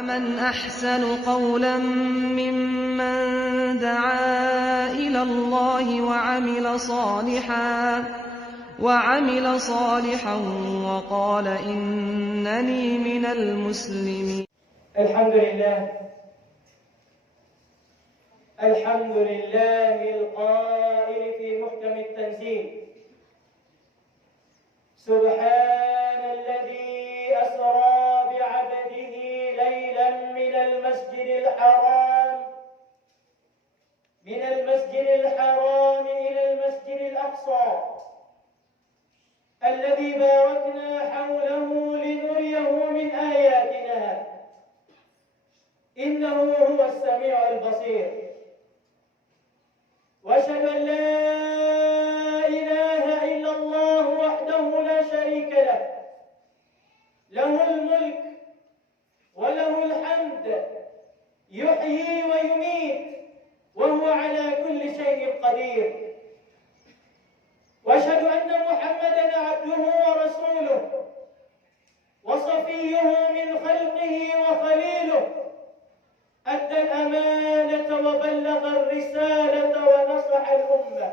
وَمَنْ أَحْسَنُ قَوْلًا مِّمَّن دَعَا إِلَى اللَّهِ وَعَمِلَ صَالِحًا وَقَالَ إِنَّنِي مِنَ الْمُسْلِمِينَ. الحمد لله القائل في محكم التنزيل: سبحان الذي أسرى بعبده ليلا من المسجد الحرام إلى المسجد الأقصى الذي باركنا حوله لنريه من آياتنا إنه هو السميع البصير. وأشهد أن لا إله إلا الله وحده لا شريك له الملك وله الحمد، يحيي ويميت وهو على كل شيء قدير. وأشهد أن محمدًا عبده ورسوله وصفيه من خلقه وخليله، أدى الأمانة وبلغ الرسالة ونصح الأمة،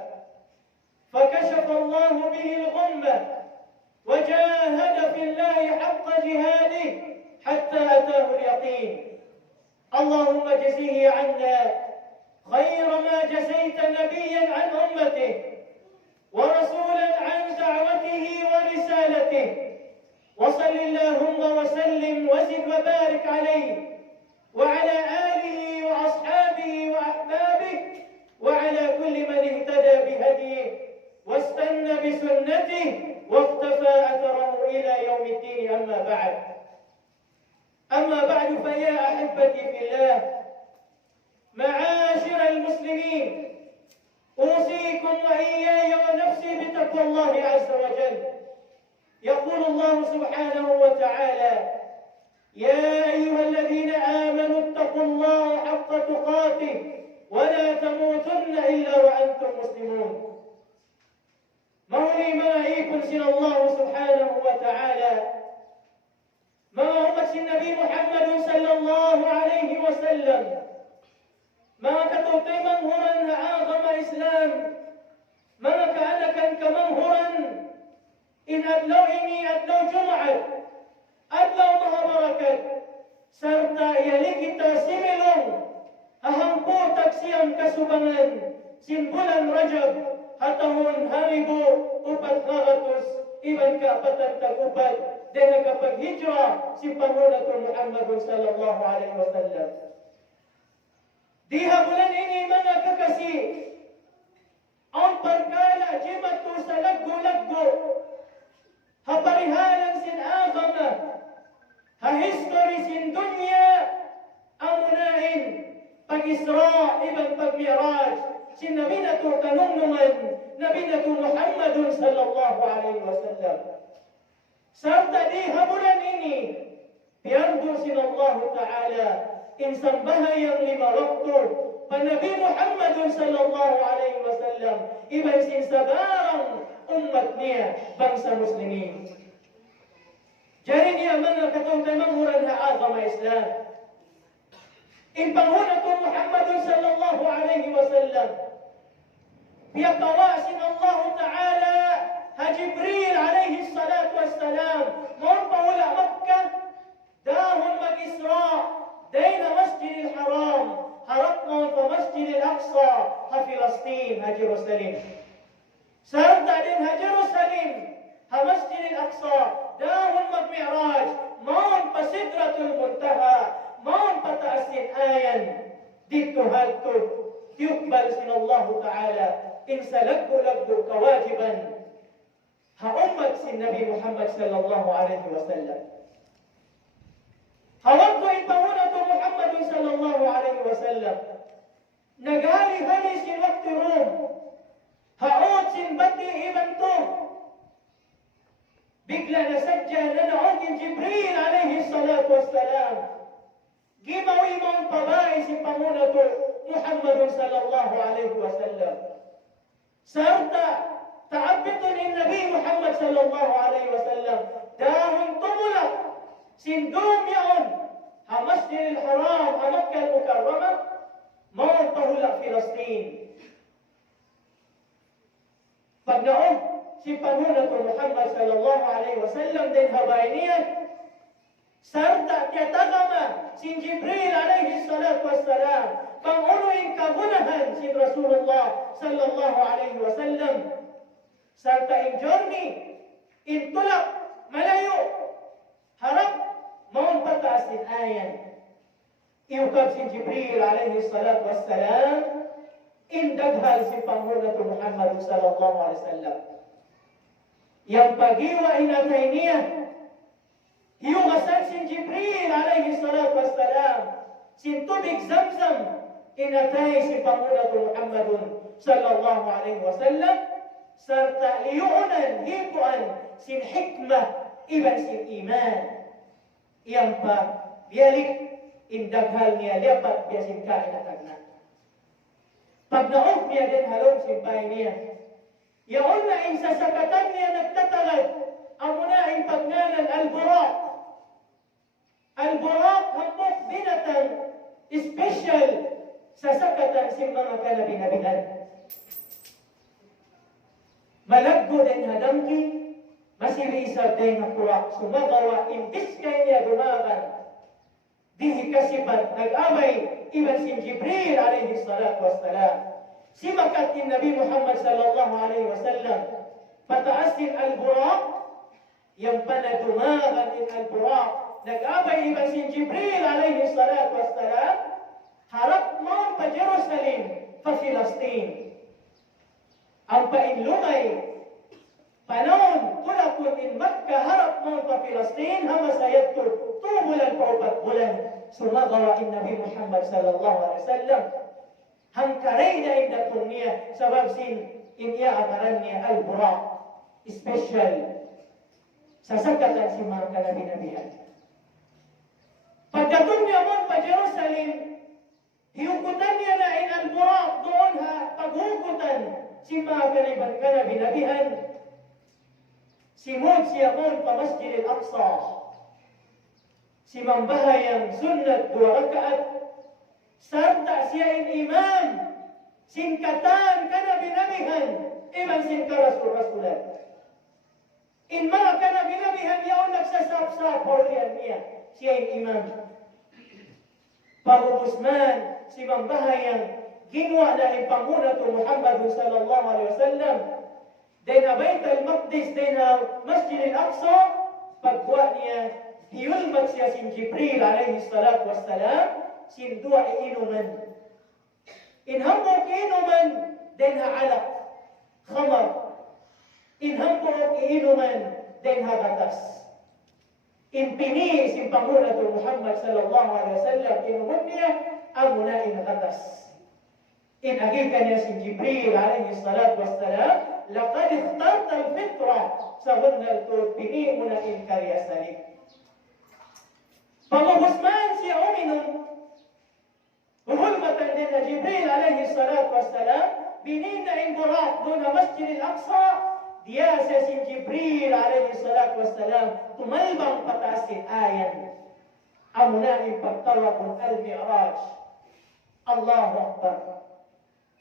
فكشف الله به الغمة وجاهد في الله حق جهاده حتى أتاه اليقين. اللهم جزيه عنا خير ما جزيت نبيا عن أمته ورسولا عن دعوته ورسالته، وصل اللهم وسلم وزد وبارك عليه وعلى آله وأصحابه وأحبابه وعلى كل من اهتدى بهديه واستنى بسنته واقتفى أثره إلى يوم الدين. أما بعد فيا أحبتي في الله، معاشر المسلمين، أوصيكم وإياي ونفسي بتقوى الله عز وجل. يقول الله سبحانه وتعالى: يا أيها الذين آمنوا اتقوا الله حق تقاته ولا تموتن إلا وأنتم مسلمون. مولي ملايكم سن الله سبحانه وتعالى ما أمت النبي محمد صلى الله عليه وسلم ما كتوتي منهرا عاظم إسلام ما كأنك كمنهرا إن أدلو جمعة أدلو مهبركت serta iali kita similong ahampu taksiyam kasubangan sin bulan Rajab hatahun 1400 iban kaapatan tagubat dengan kapag hijrah si Pangunatul Muhammad sallallahu alaihi wasallam. Diha bulan ini mga kakasih ang pagkala jimatu sa laggo-laggo haparihalan sin agama ha-history sin dunya amunain pag-Isra iban pag-Mi'raj sin nabinatu kanunungan nabinatu Muhammadun sallallahu alaihi wasallam. Serta di bulan ini biardu sin Allah Ta'ala insan bahayang 5 waktu Nabi Muhammadun sallallahu alaihi wasallam iban sin sabarang umatnya bangsa muslimin. Jadi dia mana kata memang agama Islam. In Pangunatul Muhammadun sallallahu alaihi wasallam biaqawasin Allah Ta'ala Jibril alaihi salatu wassalam mawala Makkah dahun mag-Isra dayna Masjidil Haram harapna fa Masjidil Aqsa ha Filistin ha Jerusalem serta din ha Jerusalem ha Masjidil Aqsa dahun mag-Mi'raj maun pa Sidratul Muntaha maun pa taasin ayan dito halto yukbal sin Allah Ta'ala in salaggo-laggo kawajiban ha ummat sin Nabi Muhammad sallallahu alaihi wasallam. Hawagto in Pangunatul Muhammad sallallahu alaihi wasallam naghali-hali sin wakti Rum haot sin bati ibanto bigla nasajja nanaon din Jibril alaihi salatu wassalam gimawi mong pabay si Pangunatul Muhammad sallallahu alaihi wasallam serta ta'abbitun in Nabi Muhammad sallallahu alaihi wasallam dahon tumulak sindom yaon ha Masjidil Haram, Makkah Al-Mukarramah, maun pahula Filistin. Pagdaog si Pangunato Muhammad sallallahu alaihi wasallam din habay niya, sarta tiyatagama si Jibril alaihi salatu wassalam, pangunuing kagunahan si Rasulullah sallallahu alaihi wasallam, sarta in journey, in tulak, malayo, harap, maun pataas din ayan. Iukab si Jibril alaihi salatu wassalam, indaghal si Pangunato Muhammad sallallahu alaihi wasallam. Yang pagiwa inatay niya, hiugasan si Jibril alaihi salatu wassalam, sin tubig Zamzam, inatay si Pangunato Muhammad sallallahu alaihi wasallam, sarta iyuunan, hikuan, sin hikmah, iban sin iman. Yang pa, biyalik, indaghal niya, liapat, biyasin kain at agna. Pag naog niya din halong simpay niya, yaon na in sasakatan niya nagtatalad, amo na in pagnganan Al-Buraq. Al-Buraq hambok binatang special sasakatan si mga kanabinabihan. Malaggo din hadangki, masirisa din na kurak, sumagawa, imbis kay niya gumagan. Dihi kasipat, nag-amay, iban si Jibril alaihi salatu wassalam. Si makatin Nabi Muhammad sallallahu alaihi wasallam, pataasin Al-Buraq, yang panadumagan in Al-Buraq, nag-amay iban si Jibril alaihi salatu wassalam, harap mo pa Jerusalem, pa Filistin. Ang painlumay, panahon, tulakon in Makkah, harap mo pa Filistin, hamasayat to, 2 bulan pa 4 bulan, sumagawa in Nabi Muhammad sallallahu alaihi wasallam. Hangkaray na indatong niya, sabab sin inya akaran niya Al-Buraq, special, sasakatan si mga kanabinabihan. Pagdatong niya mo pa Jerusalem, hiukutan niya na in Al-Buraq, doon ha, paghukutan si mga kanabinabihan. Simod siya mo pa Masjid Al-Aqsa, si mambahayang sunnat 2 rakaat, sarta siya in imam, sinkatan kanabinabihan, iman sin Rasul-Rasulan. In mga kanabinabihan yaon nagsasap-sap, paulian niya, siya in imam. Pagubusman, si mambahayang, ginawa na in Pangunato Muhammad sallallahu alaihi wasallam, din na Bait al-Maqdis, din na Masjid Al-Aqsa, pagkuha niya, hiyulmat siya sin Jibril alaihi salatu wassalam, sin 2 inuman. In hambok inuman, din ha alak, khamar. In hambok inuman, din ha gatas. In pini sin Pangunato Muhammad sallallahu alaihi wasallam, inuman niya, amo na in gatas. In agikan niya sin Jibril alaihi salatu wassalam, laqad ikhtarta al-fitra, sabon na ito, pini mo na in karyasanik. Pangubusman siya uminom, uhulmatan din na Jibril alaihi salatu wassalam, binina in Buraq doon na Masjid Al-Aqsa, diya siya si Jibril alaihi salatu wassalam, tumalbang patasin ayan. Amo na in pagtawag ng Al-Mi'raj. Allahu Akbar.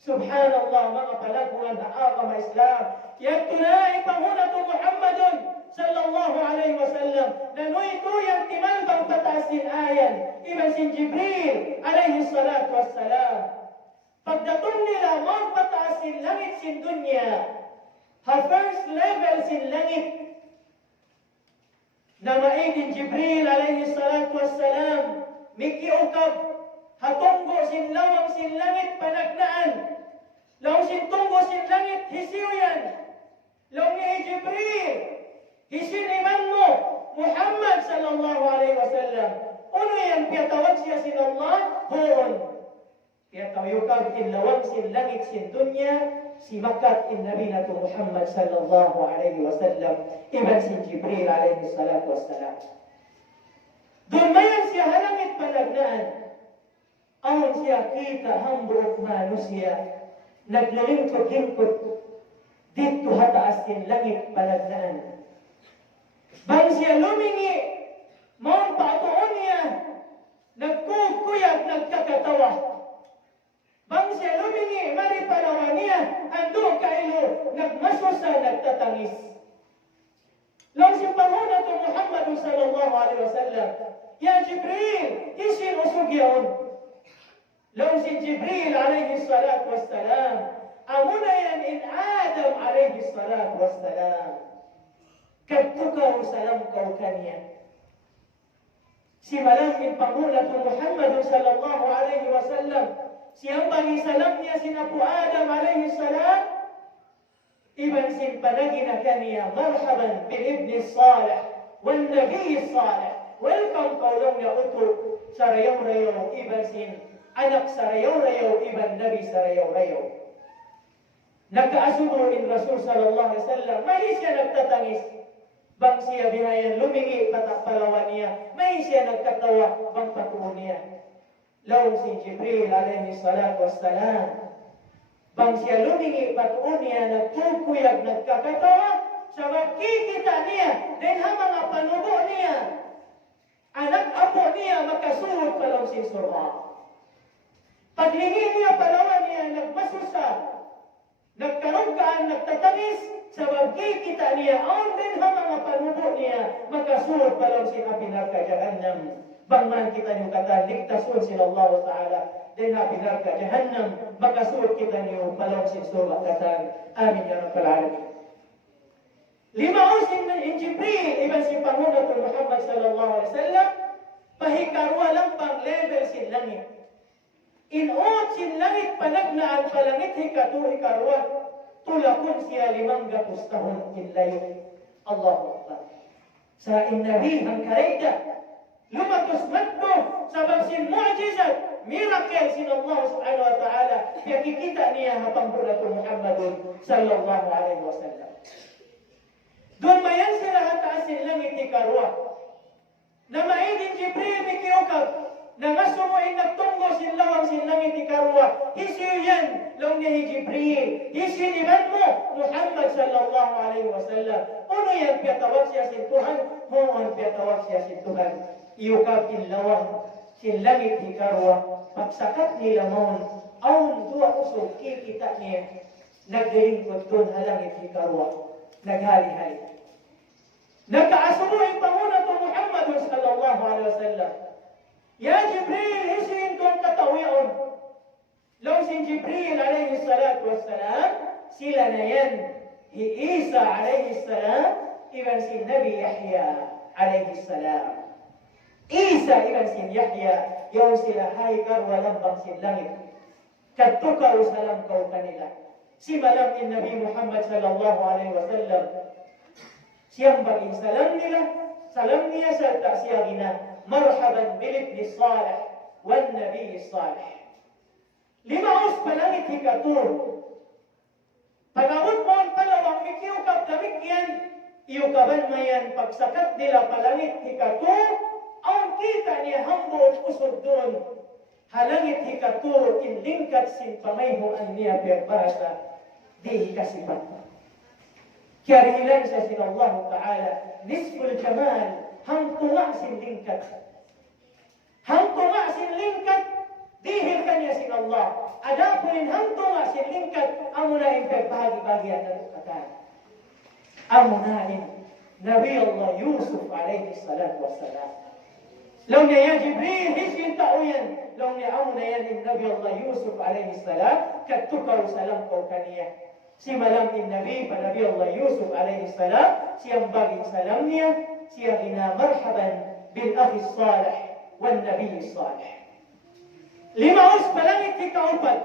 Subhanallah, mga palaguan na agama Islam. Yan tunay Pangunato Muhammadun sallallahu alaihi wasallam, nanuy tuyang timalbang patasin ayan, iban si Jibril alaihi salatu wassalam. Pagdatong nila, mong patasin langit sin dunya, ha first level sin langit, na maidin Jibril alaihi salatu wassalam, mikiukab, hatunggo sin lawang sin langit panagnaan, law sin tunggo sin langit hisiuyan, law ni Jibril, hisin iman mo, Muhammad sallallahu alaihi wasallam. Uno yan, piyatawag siya sin Allah, hoon. Piyatawag in lawang sin langit sin dunya, si Makat in Nabi na Muhammad sallallahu alaihi wasallam, iban sin Jibril alaihi salatu wassalam. Dumayan siya halangit panagnaan, ayon siya kita hamburok manusia, naglilingkod-lingkod, dito hataas sin langit panagnaan. Bang siya lumingi, maun patuon niya, nagkukuyag, nagkakatawa. Bang siya lumingi, maripalawan niya, ando kailo, nagmasusa, nagtatangis. Law si Panguna to Muhammad sallallahu alaihi wasallam, ya Jibril, isin usog yaon. Law si Jibril alaihi salatu wassalam, amuna yan in Adam alaihi salatu wassalam. Kadtukaw salam kau kaniya. Si malaking Panguna to Muhammad sallallahu alaihi wasallam, siyang bagi salam niya sinapu Adam alaihi salam, iban sin panagi na kaniya, marhaban bil ibni salih, wal nabi salih, welcome kaulong niya uto sa rayaw-rayaw, iban sin anak sa rayaw-rayaw, iban nabi sa rayaw-rayaw. Nagkaasubo in Rasul sallallahu alaihi wasallam, may siya nagtatangis, bang siya bihayan lumingi patakpalawan niya, may siya nagkatawa, bang patuon niya. Law si Jibril alaihi salatu wassalam, bang siya lumingi patuon niya, nagkukuyag, nagkakatawa, sa makikita niya, din ha mga panubo niya, anak-apo niya, makasulod pa lang si surha. Paglingi niya, palawan niya, nagmasusa, nagkarugkaan, nagtatangis, sa magkikita niya, aon din ha mga panubo niya, makasulod pa lang si Abinarka Jahannam. Bang man kita niyo kata, ligtasun sila Allah Ta'ala, din ha Abinarka Jahannam, makasulod kita niyo pa lang si surah kata, amin ya Rabbal Alamin. Lima usin in Jibril, iban si Panguna to Muhammad sallallahu alaihi wasallam, pahikarwa lang pang level sin langit. Inuot sin langit panagnaan palangit hikatu hikarwa, tulakun siya 500 tahun inlayo. Allahu Akbar. Sa innabi ang karayda, lumatos matno, sabab sin mu'jizat, miracle sin Allah subhanahu wa ta'ala, kikita niya hapang Panguna Muhammad sallallahu alaihi wasallam. Doon mayan sila hataas sin langit hikarwa. Na maidin Jibril mikiyukab, na ngasumuin nagtunggo sin lawang sin langit hikarwa, hisiyo yan, long niya hi Jibril, hisiniban mo, Muhammad sallallahu alaihi wasallam. Uno yan, piyatawag siya sin Tuhan, hoon piyatawag siya sin Tuhan. Iyukab in lawang sin langit hikarwa, pagsakat nila mon, aun dua usog, kikita niya, naggalingkot doon halangit hikarwa, naghali-hali. Nagkaasubo ang Panguna to Muhammad sallallahu alaihi wasallam. Ya Jibril, isin kong katawion. Law si Jibril alaihi salatu wassalam, sila na yan, Isa alaihi salam, iban si Nabi Yahya alaihi salam. Isa iban si Yahya, yaw sila haikar walambang sin langit. Kadtukaw salam kau kanila. Si malam in Nabi Muhammad sallallahu alaihi wasallam, siyang baging salam niya serta siya gina, marhaban bil ibni salih, wal nabi salih. 5 us palangit hikatur. Pagawot mo ang palawang mikiyukab damikyan, iyukaban mayan pagsakat nila palangit hikatur, ang kita niya hambo usod doon. Halangit hikatur, inlingkat sin pamayhuan niya berbahasa, di hikasipat. Kaya rihilan sa sin Allah Ta'ala, nisful jamal, hang tunga sin lingkat. Hang tunga sin lingkat, dihil kanya sin Allah. Adapun hang tunga sin lingkat, amunain pagbahagi-bagian na tukatan. Amunain, Nabi Allah Yusuf alaihi salatu wassalam. Law niya ya Jibril, hisin tauyan. Law niya amunayan in Nabi Allah Yusuf alaihi salam, katukaw salam kau kaniya. Si malam in Nabi, pa Nabi Allah Yusuf alaihi salam, siyang baging salam niya, siya gina marhaban bil akhi salih, wal nabi salih. 5 us palangit ikaupat.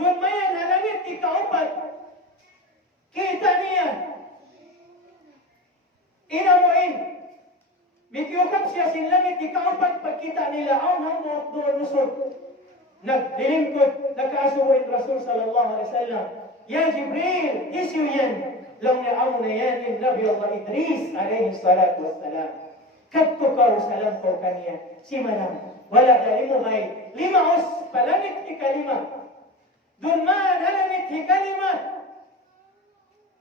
Doon mayan halangit ikaupat. Kita niya. Inamuin. Mikiyukap siya sin langit ikaupat pagkita nila ang hamot doon usod. Nagdilingkod, nagkaasuwin Rasul sallallahu alaihi wasallam. Ya Jibril, isyu yan. Law na amo na yan yung Nabi Allah Idris alaihi salatu wassalam. Kadtukaw salam ko kaniya. Si manam, wala dali mo may 5 us palangit ikalima. Doon man halangit ikalima.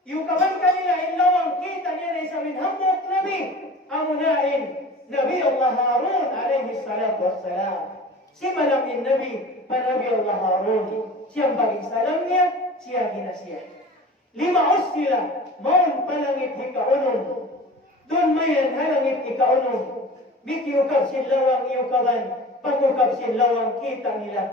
Yung kaban kanila inlawang kita niya na isa min hambok nabi. Amunain, Nabi Allah Harun alaihi salatu wassalam. Si malaking Nabi, Nabi Allah Harun. Siyang baging salam niya, siya ginasiya. 5 sila, maun palangit hikaunon. Doon mayan halangit ikaunon. Mikiukab silawang iukaban, pagukab silawang kita nila.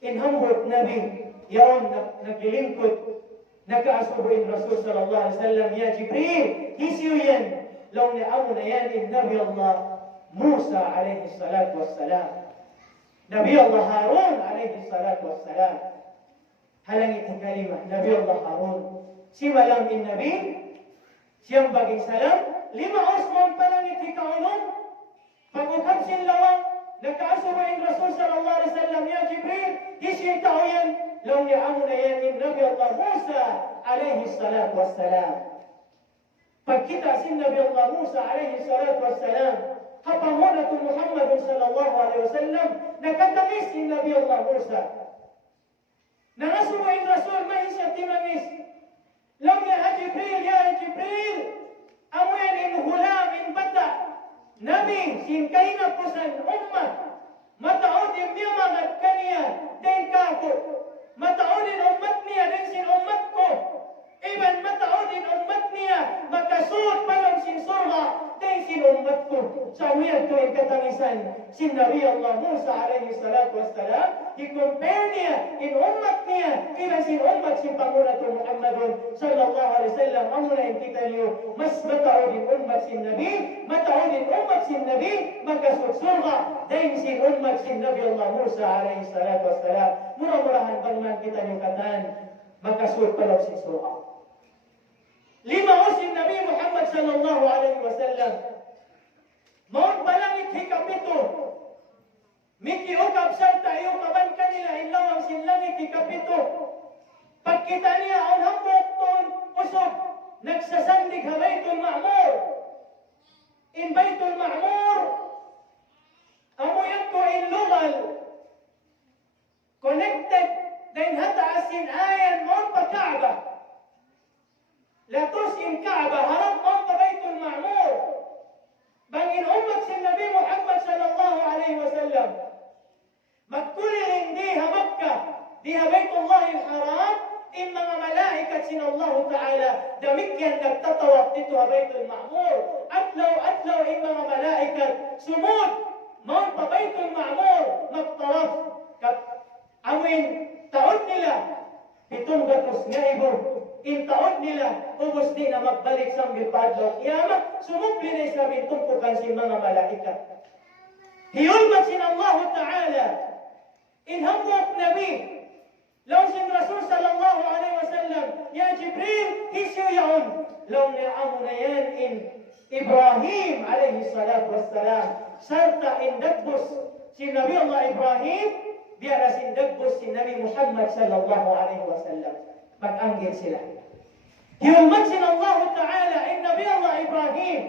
Inhambot Nabi, yaon naglilingkod, nagkaasubuin Rasul sallallahu alaihi wasallam, ya Jibril, hisiyo yan. Law ni amo na yan in Nabi Allah Musa alaihi salatu wassalam. Nabi Allah Harun alaihi salatu wassalam. Halangit ang kalimah, Nabi Allah Harun. Si malang in Nabi, siyang baging salam, 5 usmon palangit hikaunon. Pagukab silawang, nagkaasubuin Rasul sallallahu alaihi wasallam, ya Jibril, hisiyo tao yan. Law ni amo na yan in Nabi Allah Musa alaihi salatu wassalam. Pagkita si Nabi Allah Musa alaihi salatu wassalam, kapangunat Muhammad sallallahu alaihi wasallam, nakatamis si Nabi Allah Musa. Nangasubuin Rasul, mahisya timamis. Lam ya Jibril, ya Jibril, amo yan in hulam, in bata. Nabi, sinkay na po sa ummah. Mataodin niya mga kaniya, din kako. Mataodin ummat niya, din sin ummat ko. Iban mataodin ummat niya, makasud palang sin surga, din sin ummat ko. Sa wiyad ko yung katangisan, si Nabi Allah Musa alaihi salatu wassalam, i-compare niya, in ummat niya, iban sin ummat si Pangulat Muhammadun sallallahu alaihi wasallam. Amo na yung kita niyo, mas mataodin ummat sin Nabi, mataodin ummat sin Nabi, makasud surga, din sin ummat sin Nabi Allah Musa alaihi salatu wassalam. Murah-murahan bangman kita niyo katan, makasud palang sin surga. 5 usin Nabi Muhammad sallallahu alaihi wasallam. Maun palangit hikapito. Miki ukab sarta iukaban kanila ilawang sinlangit hikapito. Pagkita niya ang hambok ton usog, nagsasandig ha Baitul Ma'mur. In Baitul Ma'mur, amo yan ko in lugal. Connected din hata asin ayan maun pa Kaaba. Latos in Kaaba, harap maun pa Baitul Ma'mur. Bangin umat si Nabi Muhammad sallallahu alaihi wasallam. Magkuliling diha Makkah, diha Baitullah al-Haram, in mga malaikat sin Allah Ta'ala, damikyan nagtatawaf dito ha Baitul Ma'mur. Atlaw in mga malaikat, sumud, maun pa Baitul Ma'mur, magtawaf. Amin, taon nila, 700 nga ibo. In taon nila, ubos din na magbalik sa mipadlaw. Kiyama, sumubli na Islam tumpukan si mga malaikat. Hiyulmat sin Allah Ta'ala. In hambok Nabi, law sin Rasul sallallahu alaihi wasallam, ya Jibril, hisyo yaon. Law ni'amu na yan in Ibrahim alaihi salatu wassalam. Sarta in dagbos si Nabi Allah Ibrahim, biara sin dagbos si Nabi Muhammad sallallahu alaihi wasallam. Mag-anggit sila. Hiyulmat sin Allah Ta'ala in Nabi Allah Ibrahim,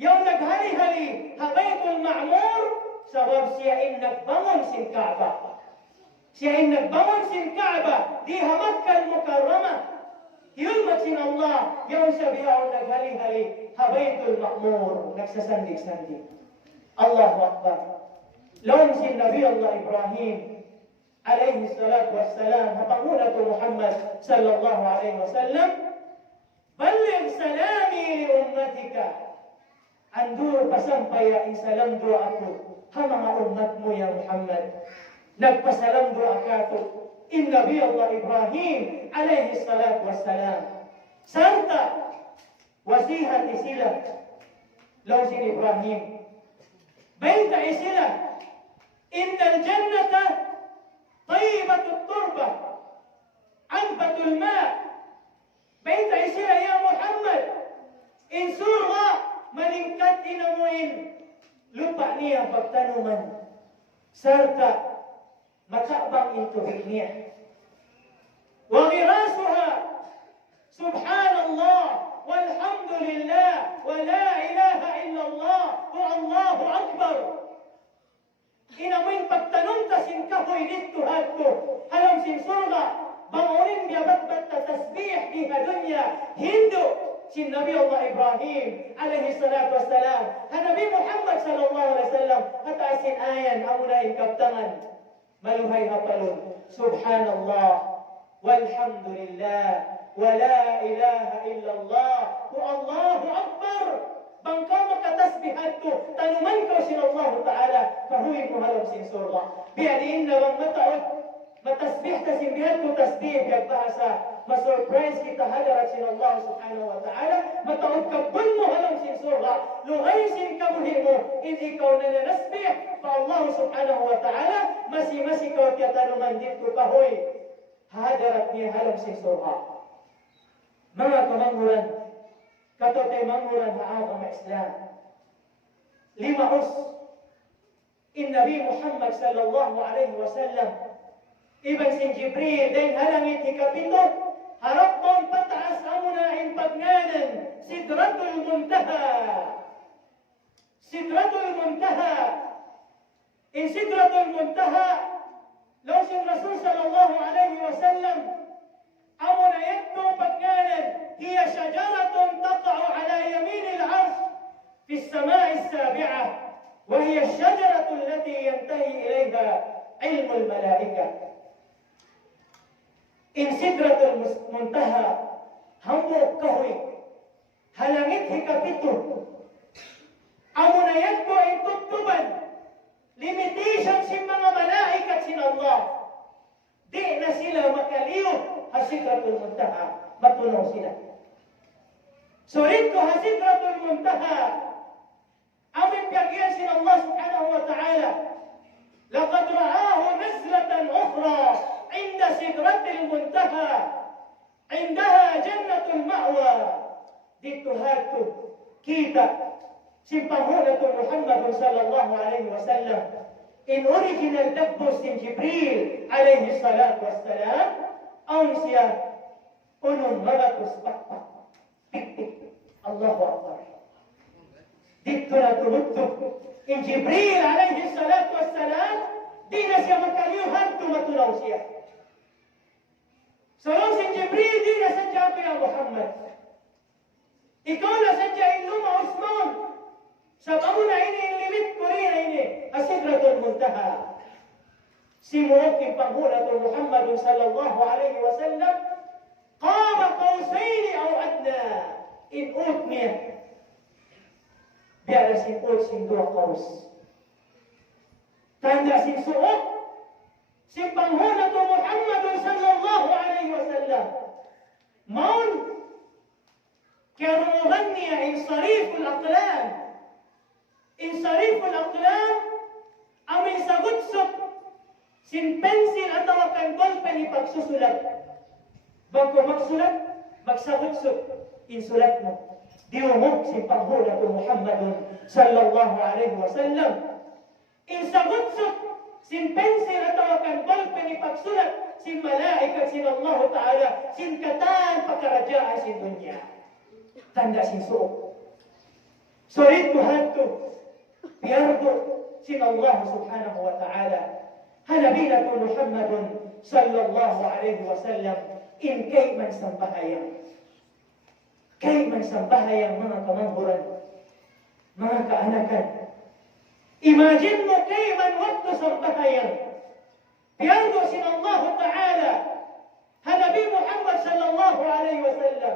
yung naghali-hali ha Baitul Ma'mur, sabab siya in nagbangon sin Kaaba. Siya in nagbangon sin Kaaba, di ha Makkah al-Mukarrama. Hiyulmat sin Allah, yung siya biyawang naghali-hali ha Baitul Ma'mur, nagsasandig-sandig. Allahu Akbar. Lawan sin Nabi Allah Ibrahim, alaihi salatu wassalam, Pangulat Muhammad sallallahu alaihi wasallam, baligh salami li ummatika. Andur pasampaya in salam doa ako ha mga ummat mo ya Muhammad. Nagpasalam doa ka to in Nabi Allah Ibrahim alaihi salatu wassalam. Sarta wasihati sila law sin Ibrahim. Baita sila innal jannata طيبة التربة عنبة الماء. بيت عسيرة يا محمد إن سورة meningkat inamuin lupa niya pagtanuman serta makabang itu niya. Wa ghirasuha subhanallah walhamdulillah wa la ilaha illallah wa Allahu akbar. Inamuin pagtanong tasin kahoy dito hadto halam sin surga bangunin biya batbat tasbih di dunya Hindu si Nabi Allah Ibrahim alaihi salatu wassalam, Nabi Muhammad sallallahu alaihi wasallam, at asin ayan amuna kaptangan maluhay hapalon. Subhanallah walhamdulillah wa la ilaha illallah wa Allahu akbar. Bangkaw makatasbihan ko, tanuman ko sin Allah Ta'ala, kahuy mo halam sin surga. Biyadiin na bang mataot, matasbih ka sin bihan ko tasbih, biyag bahasa, ma-surprise kita hadarat sin Allah Subhanahu Wa Ta'ala, mataot ka bun mo halam sin surga, lugay sin kabuhin mo, hindi ikaw nananasbih, pa Allah Subhanahu Wa Ta'ala, masi-masi ka kaya tanuman dito kahuy, hadarat niya halam sin surga. Mga kamangguran, katote manguran haagam Islam. 5 in Nabi Muhammad sallallahu alaihi wasallam ibang sin Jibril din halangit hikapito harap mong pataas amuna in pagnanan Sidratul Muntaha. Sidratul Muntaha. In Sidratul Muntaha law sin Rasul sallallahu alaihi wasallam amuna yatno pagnanan هي شجرة تقع على يمين العرش في السماء السابعة وهي الشجرة التي ينتهي إليها علم الملائكة. إن سدرة المنتهى همو كهوي هلانته كبتو أمنا يدكو إن تكتبا limitation sin mga malaikat sin Allah di na sila makaliw hasidratul muntaha matunaw sila. Sulit ko hasidratul muntaha amin biyagyan sin Allah subhanahu wa ta'ala laqad ra'ahu nazlatan ukhra inda sidratil muntaha indaha jannatul ma'wa dito hatu kita sin panghulatul Muhammad sallallahu alaihi wasallam in original dabbos sin Jibril alaihi salatu wassalam aun siya unong maratos pakpak pikpik Allahu Akbar dito na tumutog in Jibril alaihi salatu wassalam di na siya makaliuhan tumatunaw siya so sin Jibril di na sadya ang Muhammad ikaw na sadya iluma Usman sa pamuna ini limit ko rin ini asidratul muntaha simuokin panghulatul Muhammad sallallahu alaihi wasallam qama qawsaini aw adna in utniya biara sin ut sin dua qaws tanda sin suot sin panghulatul Muhammad sallallahu alaihi wasallam maun kaya mughniya in sariful aqlam in sariful aqlam amin sagutsot sin pensil atau kan bolpen ipagsusulat bago magsulat magsagutsot in sulat mo diumog sin panghula ko Muhammadun sallallahu alaihi wasallam in sagutsot sin pensil atau kan bolpen ipagsulat sin malaikat sin Allah Ta'ala sin katan pakarajaan sin dunya tanda sin suot sulit Tuhan tu بيرضو سيد الله سبحانه وتعالى هنبينا محمد صلى الله عليه وسلم إن كي من سنبهيا ما كمنهرا ما كأنكا imagine mo kay man waktu سنبهيا بيرضو سيد الله تعالى هنبي محمد صلى الله عليه وسلم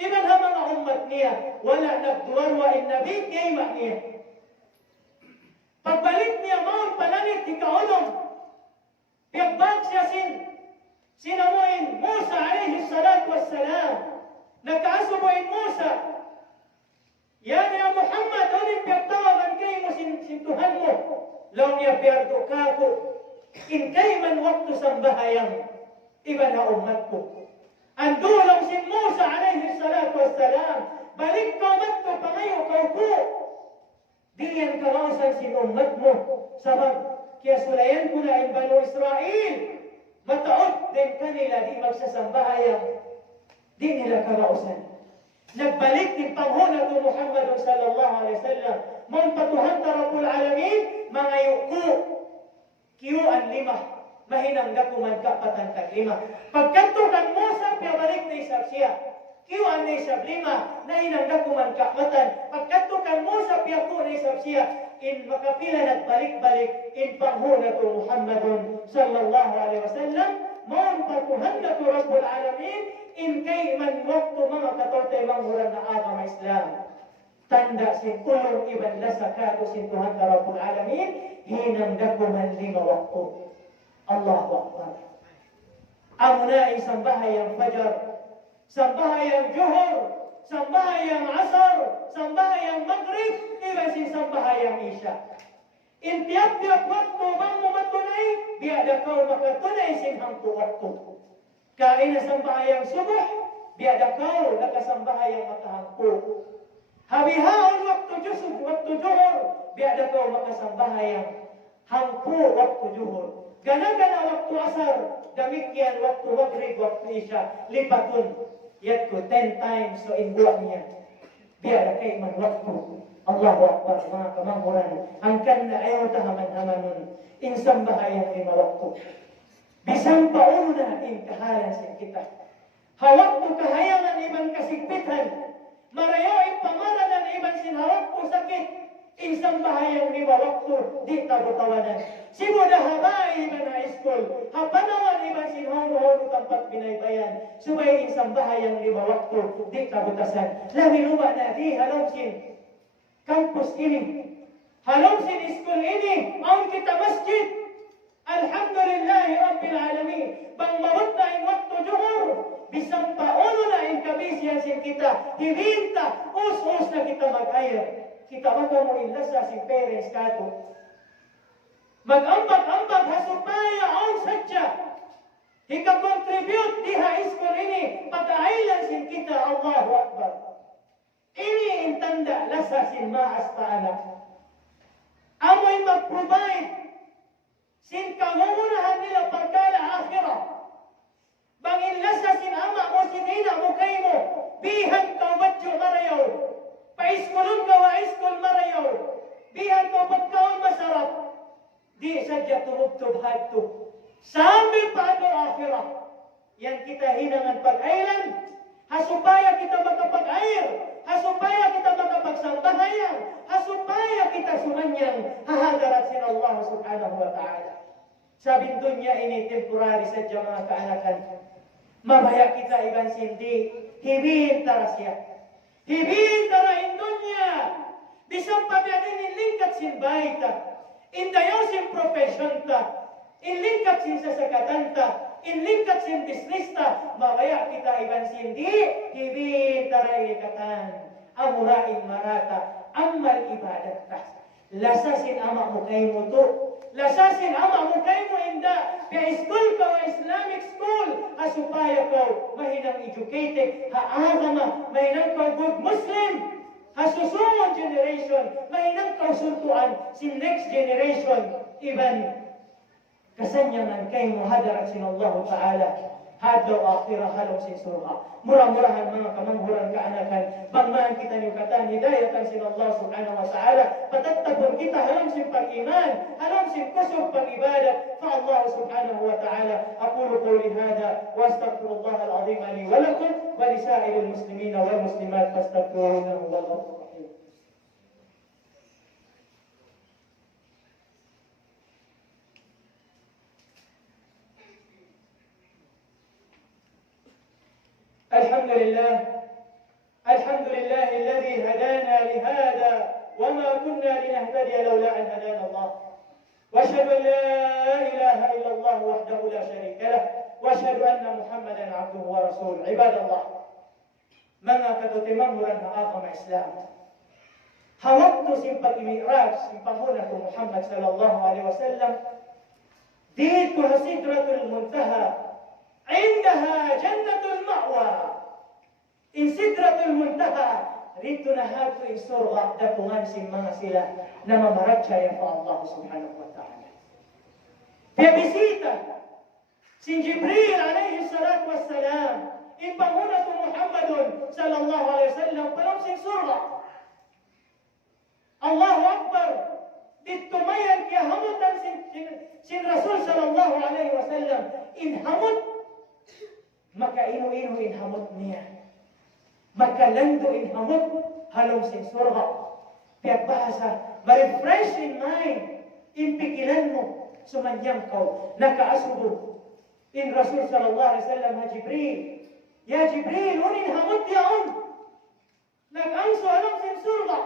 إذن هم أمتنيا ولا نبدور وإن نبي كي معنيا pagbalik niya maun palangit ikaulong piagbag siya sinamuin Musa alaihi salatu wassalam nakaasubuin Musa yan ya Muhammad ulit piagtawagan kayo mo sin Tuhan mo law niya piardo kako in kay man waktu sambahayang iba na umat ko andulong sin Musa alaihi salatu wassalam balik ka umat ko pangayo kau ko diyan kawasan sin umat mo sabab kaya sulayan ko na in Banu Israel mataot din kanila di magsasambahayang di nila kawasan nagbalik din panghuna ko Muhammad sallallahu alaihi wasallam mon patuhan ta Rabbul Alamin mga yuko kiyuan 5 mahinang gakuman kapatan tag 5 pagkanto kan Musa piyabalik na isap siya kiwa na isab lima, na inang kuman kakmatan, pagkatukan mo sa piyako na isab siya, in makapila nagbalik-balik, in panghuna to Muhammadun sallallahu alaihi wasallam, maun patuhan na to Rabbul Alamin, in kay man waktu mga katorte manghuran na agama Islam. Tanda sin ulong iban lasaka to sin Tuhan na Rabbul Alamin, hinang dakuman 5 waktu. Allahu Akbar. Ang unay sambahayang Fajar, sambahayang Zuhur, sambahayang Asar, sambahayang Maghrib, iba si sambahayang Isya. In tiap-tiap waktu bang mo matunay, biada kau makatunay sin hangtu waktu. Kain na sambahayang Subuh, biada kau nakasambahayang makahangku. Habihaon waktu Jusub, waktu Zuhur, biada kau makasambahayang hangku waktu Zuhur. Gana-gana waktu Asar, demikian waktu Maghrib, waktu Isya, lipatun. Yaitu 10 times so in buat niya. Biar kay man waktu. Allahu Akbar, mga kamanghuran. Angkan na ayaw tahaman-hamanun. Insang bahayang 5 waktu. Bisang pauna in kahalan sin kita. Hawaktu kahayangan iban kasigpitan. Marayo in pamaranan iban sin hawaktu sakit. Insang bahayang 5 waktu di tago-tawanan. Sibo dah habay iban na iskol. Hapanawan iban sin honu-honu tempat binaybayan. Subay insang bahayang 5 waktu di tabutasan. Labi lupa na di halong sin kampus ini. Halong sin iskol ini. Maun kita masjid. Alhamdulillah Rabbil Alamin. Bang mawad na in waktu Zuhur. Bisang pauno na in kabisyan sin kita. Himinta. Us-us na kita mag-air. Kita maka mo inlasa si parents kato. Mag-ambag-ambag hasupaya on sadya. Hika-contribute diha iskol ini. Pag-ailan sin kita. Allahu Akbar. Ini intanda lasa sin maas paana. Amoy mag-provide sin kangungunahan nila pagkala akhirah. Bangin lasa sin ama mo sin ina mo kay mo. Bihan ka badyo marayaw. Paiskulong ka wa iskul marayaw. Bihan ka pagkaon masarap. Di sadya tumugtog hadto. Sambil paano akhirah. Yan kita hinangan pag-ailan. Hasupaya kita makapag-air. Hasupaya kita makapagsambahayan. Hasupaya kita sumanyang hahadarat sin Allah subhanahu wa ta'ala. Sabing dunya ini temporary sadya mga kaanakan. Mabaya kita iban sindi. Hibin tarasya. Hibin tara in dunya. Bisang pabiyanin in lingkat sin baita. In dayaw sin profesyon ta. In lingkat sin sasakatan ta. In lingkat sin business ta. Mabaya kita iban sindi. Hibin tara ilikatan. Amurain marata. Amal ibadat ta. Lasasin ama mo kay mo to. Lasasin ama mo kay mo inda. Kaya school ka o Islamic school. Asupaya ko mahinang educated. Haagama mahinang ka good Muslim. Hasusungon generation. Mahinang ka suntuan si next generation. Iban kasanyangan kay mo hadarat sin Allah Ta'ala. Hadaw akhirah halong sin surha. Murah-murahan mga kamanghuran kaanakan. Bangmaan kita niyukatan hidayatan sin Allah Subhanahu wa Ta'ala. Patattabon kita halong sin pag-iman. Halong sin kusog pag-ibadat. فالله سبحانه وتعالى أقول قولي هذا وأستغفر الله العظيم لي ولكم ولسائر المسلمين والمسلمات فاستغفروه إنه هو الغفور الرحيم. الحمد لله الذي هدانا لهذا وما كنا لنهتدي لولا أن هدانا الله. واشهد ان لا اله الا الله وحده لا شريك له واشهد ان محمدا عبده ورسوله. عباد الله mga katutimamuran na agama Islam. Hawak to simpag imi'raj, simpahuna to Muhammad sallallahu alaihi wasallam. Dito ha sidratul muntaha. Indaha jannatul ma'wa. In sidratul muntaha. Rito na hato in surga dapungan sin mga sila na mamaratsyaya pa Allah subhanahu wa ta'ala. Bibisita sin Jibril alayhi salatu wassalam. In panguna to Muhammadun sallallahu alaihi wasallam palong sin surga. Allahu Akbar. Dito mayan kaya hamutan sin Rasul sallallahu alaihi wasallam. In hamut, maka inu-inu in hamut niya. Makalando in hamot, halong sin surga. Kaya bahasa, ma-refresh in mind, in pikilan mo, sumanyang kau, nakaasubo. In Rasul sallallahu alaihi wasallam ha Jibril, ya Jibril, unin hamot yaon. Nag-angso halong sin surga.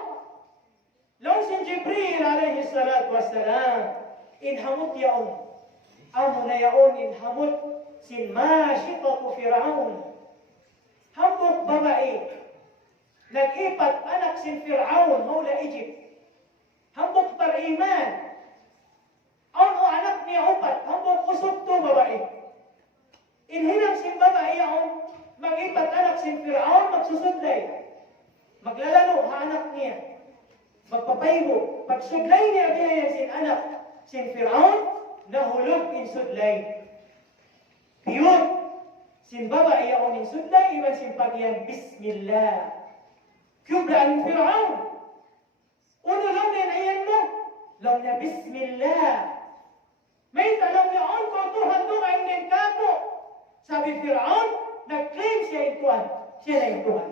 Long sin Jibril alaihi salatu wassalam, in hamot yaon. Amo na yaon in hamot sin mashitatu Fir'aun. Hambok babae, nag-ipat anak sin Fir'aun, maula Egypt. Hambok par-iman. Ano anak niya upat, hambok usok to babae. Inhinang sin babae yaon, mag-ipat anak sin Fir'aun, magsusudlay. Maglalano ha anak niya. Magpapaybo. Pagsudlay niya biya sin anak, sin Fir'aun, nahulog in sudlay. Piyot. Sin babae yaon in sudlay, iban sin pagyan, Bismillah. Kublaan Fir'aun. Uno lang na ayan mo. Lang na Bismillah. May talong yaon ko, Tuhan to ngayon din kako. Sabi Fir'aun, nag-claim siya ituan. Siya na ituan.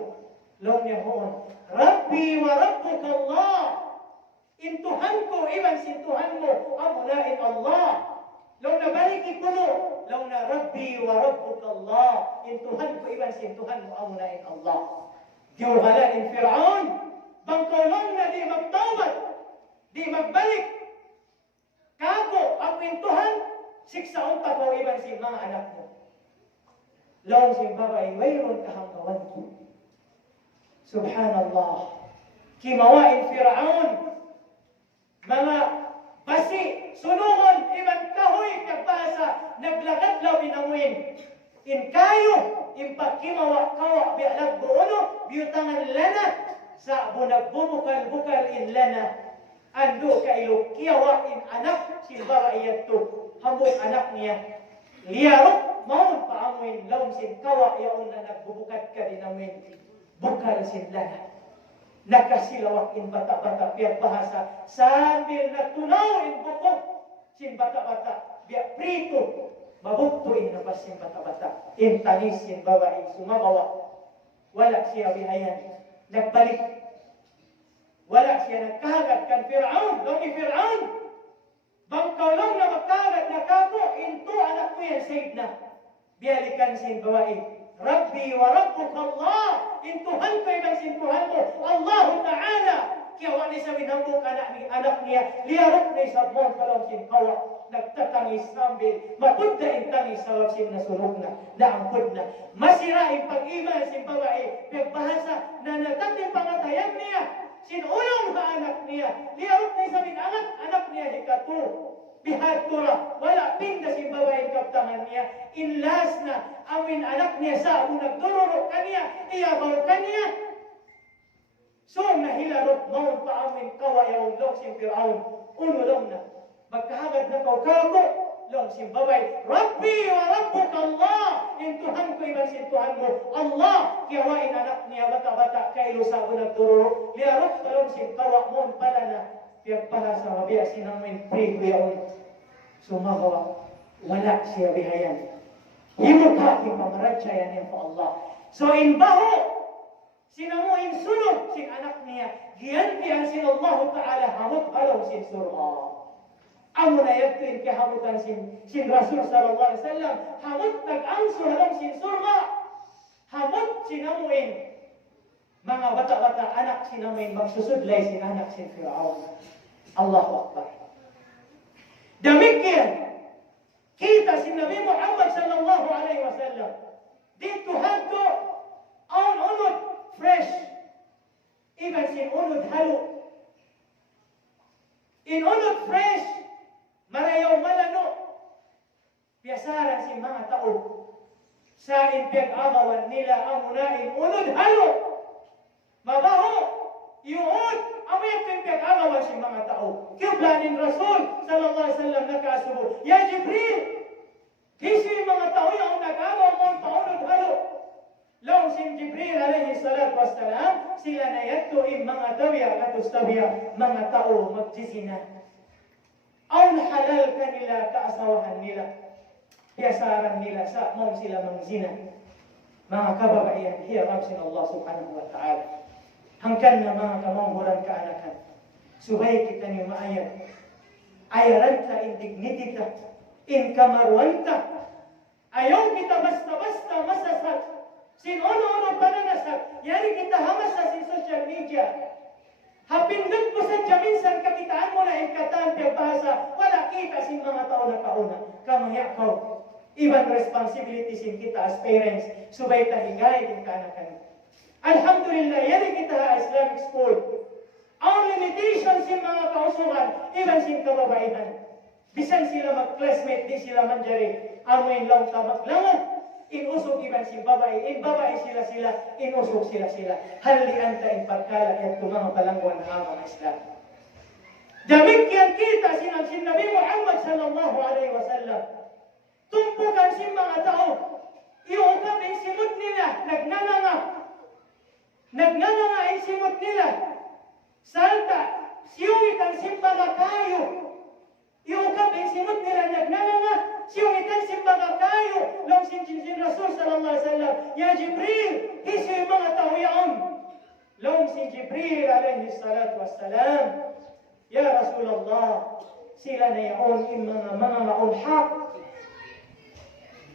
Lang niya hoon, Rabbi wa Rabbuka Allah. Intuhan ko, iban sin Tuhan mo, amunain Allah. Lang na balik ikulo, lang na Rabbi wa Rabbuka Allah. Intuhan ko, iban sin Tuhan mo, amunain Allah. Giuhalan in Fir'aun, bangkolong na di magtawad, di magbalik. Kako, ang intuhan, siksaon pa ko, iban sin mga anak mo. Lang sin babae, mayroon kahanggawan ko. Subhanallah. Kimawain Fir'aun, mga basi, sunungon, ibang kahoy, kagbasa, naglakad-law inamuin. In kayo, impakimawa kawa, bialag buono, biyutangan lana, sa bunagbubukal-bukal in lana. Ando kailo, kiyawa in anak, silbara iyad to, hambog anak niya. Liyarok, maun paamuin, laun sin kawa, yaon na nagbubukat ka dinamuin. Bukal sin lana. Nakasilawak in bata-bata, biyak bahasa, sambil natunaw in bukog, sin bata-bata, biyak prito, mabuktuin na pas sin bata-bata, in tanis sin babae, sumabawa. Wala siya bihayan, nagbalik. Wala siya nagkahagat kan Fir'aun, longi Fir'aun. Bangkaw lang na magkahagat na kako, into anak ko yan, saved na. Biyalikan sin babae. Rabbi wa Rabbuka Allah. Intuhan ko ibang sintuhan mo. Allah Ta'ala. Kaya wala sa minambok anak niya. Liyarok na isabon kalong sinkawa. Nagtatangis sambil. Matunda in tangis sa waksim na sunog na. Naangkod na. Masirain pag-iman sin babae. Pagbahasa na natating pangatayan niya. Sinulong sa anak niya. Liyarok na isabin anak niya hikatu. Bihadtura, wala pinda si babae kaptangan niya. Inlas na, amin anak niya sa amo nagdururok kaniya, iyabaw kaniya. So, nahilarot, maun pa amin kawayaw, long si Fir'aun, uno lang na. Magkahagad na kako, long si babae, Rabbi wa Rabbuka Allah, intuhan ko ibang sintuhan mo, Allah, kiyawain anak niya, bata-bata, kailo sa amo nagdururok, liarot pa long si kawa, maun pala na, piyag pala sa mabiya sinamin pre-kuyaon. Sumagawa, wala siya bihayan. Himukha yung pamaradya yan niya po Allah. So in baho, sinamu in sunog sin anak niya, giyantihan sin Allah Ta'ala, hamut alaw sin surha. Amo na yagtin kahamutan sin Rasul sallallahu alaihi wasallam, hamut nag-angso halang sin surha. Hamut sinamuin, mga bata-bata, anak sinamuin, magsusudlay sin anak sin Fir'aun. Allahu Akbar. Demikian kita si Nabi Muhammad sallallahu alaihi wasallam dito hadto on unod fresh iban sin unod halo in unod fresh marayaw malano piyasaran si mga tao sa impyag-agawan nila amunain unod halo mabaho iuod amoy impyag-agawan si mga tao kiblanin Rasul sallallahu alaihi wasallam nakasubo ya Jibril kisi mga tao yung nag-agaw mong paunod halo long sin Jibril alaihi salatu wassalam sila na yatuin mga tabiya katus tabiya mga tao magjizina aun halal kanila kaasawahan nila piyasaran nila sa mong sila mang zina Mga kababaihan, hirap sin Allah subhanahu wa ta'ala. Hangkan na mga kamanghuran kaanakan. Subay kita niyo maayat. Ayaran ka, in dignity ka, in kamaruan ka. Ayaw kita basta-basta masasat. Sin ono-ono pananasat. Yari kita hamas sa social media. Hapindot mo sa minsan kakitaan mo na ikatan piyabasa. Wala kita sin mga tao na kauna. Kamaya ko. Ibang responsibility sin kita as parents. Subay tahigay din kaanakan. Alhamdulillah, yari kita Islamic school. Ang limitation sin mga kausuhan, iban sin kababaihan. Bisan sila mag-classmate, di sila manjari. Amoy lang ka maglangan. Inusog iban sin babae. In babae sila, inusog sila. Halian ta in pagkala at mga palangguan na mga Islam. Damikyan kita sin Nabi Muhammad sallallahu alaihi wasallam. Tumpukan sin mga tao. Iungkap in simot nila, nagnananga in simot nila. Salta, siyungitan simbaga kayo. Iungkap in simot nila, nagnananga, siyungitan simbaga kayo. Long sin Rasul sallallahu alaihi wasallam, Ya Jibril, hiso yung mga tao yaon. Long sin Jibril alaihi salatu wassalam, Ya Rasulullah, sila na yaon in mga maunhak.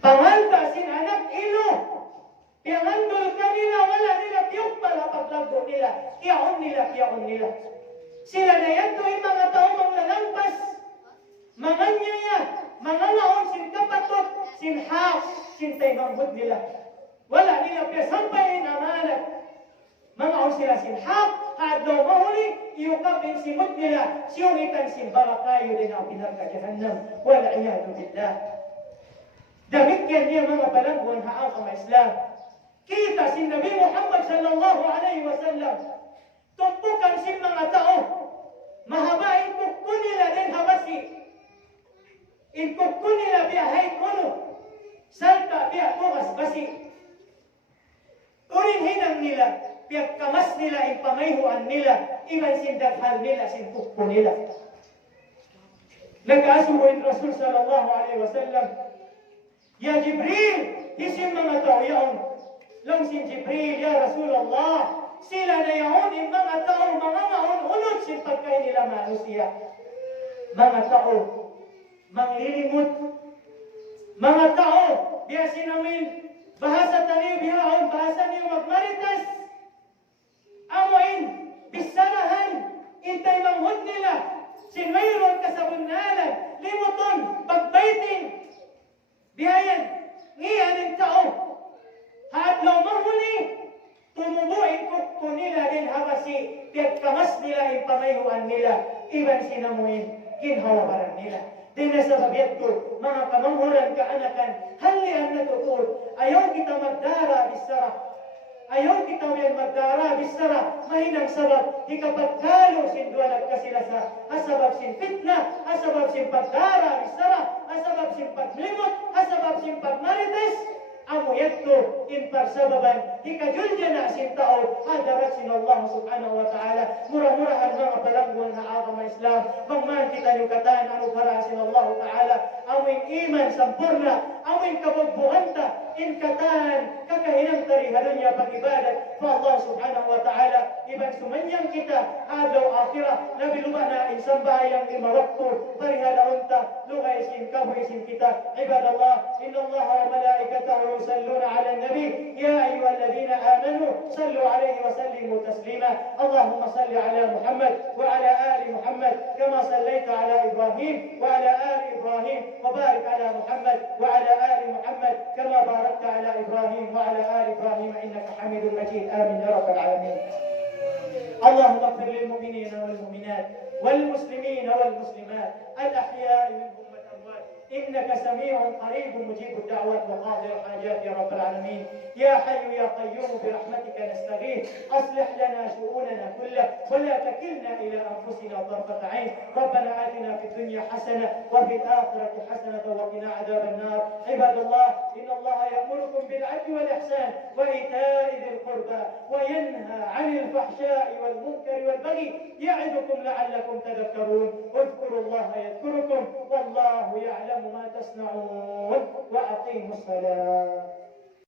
Panganta sin anak ilo. Piyangandol kanila, wala nila piyok pala paglago nila. Kiyaon nila. Sila na yan to yung mga tao manglalampas. Mga nyaya, mga naon sin kapatot, sin hak, sin taymanghod nila. Wala nila piyasampayin amanat. Mga on sila sin hak, hadlaw mahuli, iyukap din simot nila. Siyungitan sin barakayo din ang pinarka jahannam. Wala iyadu billah. Damikyan niya mga balangguan haang kama Islam. Kita si Nabi Muhammad sallallahu alaihi wasallam. Tumpukan si mga tao. Mahabain kukun nila din habasi. In kukun nila biyahay kuno. Salta biya bukas basi. Urin hinang nila. Biyak kamas nila, in pamayhuan nila. Iban sin daghal nila, sin kukun nila. Nag-asuhin Rasul sallallahu alaihi wasallam. Ya Jibril, isim mga tao yaon. Lang si Jibril, Ya Rasulullah, sila na yaon in mga tao, mga maununod sin pagkain nila manusia. Mga tao, manglilimot. Mga tao, biyasin namin, bahasa taniyo bihaon, bahasa niyo magmaritas. Amoin, bisarahan, intay manghod nila. Sin mayroon kasabunalan, limuton, pagbaiting. Bihayan, ngiyanin tao. Hadlaw mahuli, tumubuin ko nila din habasi, piyag kamas nila, ipamayhuan nila, iban sinamuin, kinhawabaran nila. Dinasasabihan ko, mga kamanghuran kaanakan, halian na tutur, ayaw kita magdara bisara. Ayaw kita magdara bisara, mahinang sabab, ikapagkalo sin duwalag kasilasa, asabab sin fitna, asabab sin pagdara bisara, asabab sin paglimot, asabab sin pagmarites. Amo yatto in parsababan ikajulja na sin tao hadarat sin Allah subhanahu wa ta'ala murah-murahan mga palangguan na agama Islam pangman kita nyukatan anu para sin Allah ta'ala awing iman sampurna awing kabagbuhanta in katan kakahinang tarihalunya pag-ibadat fa Allah subhanahu wa ta'ala iban sumanyang kita adlaw akhirah nabiluba na in sambayang lima waktu parihalaunta lugay sin kabuy sin kita ibadallah inna Allah wa malaikatahu يصلون على النبي يا أيها الذين آمنوا صلوا عليه وسلموا تسليما اللهم صل على محمد وعلى آل محمد كما صليت على إبراهيم وعلى آل إبراهيم وبارك على محمد وعلى آل محمد كما باركت على إبراهيم وعلى آل إبراهيم إنك حميد مجيد آمين يا رب العالمين اللهم اغفر للمؤمنين والمؤمنات والمسلمين والمسلمات الأحياء منهم إنك سميع قريب مجيب الدعوات وقاضي الحاجات يا رب العالمين يا حي يا قيوم برحمتك نستغيث أصلح لنا شؤوننا كلها ولا تكلنا إلى أنفسنا طرفة عين ربنا آتنا في الدنيا حسنة وفي الآخرة حسنة وقنا عذاب النار عباد الله إن الله يأمركم بالعدل والإحسان وإيتاء ذي القربى وينهى عن الفحشاء والمنكر والبغي يعظكم لعلكم تذكرون اذكروا الله يذكركم والله يعلم ما تصنعون وأقيموا الصلاة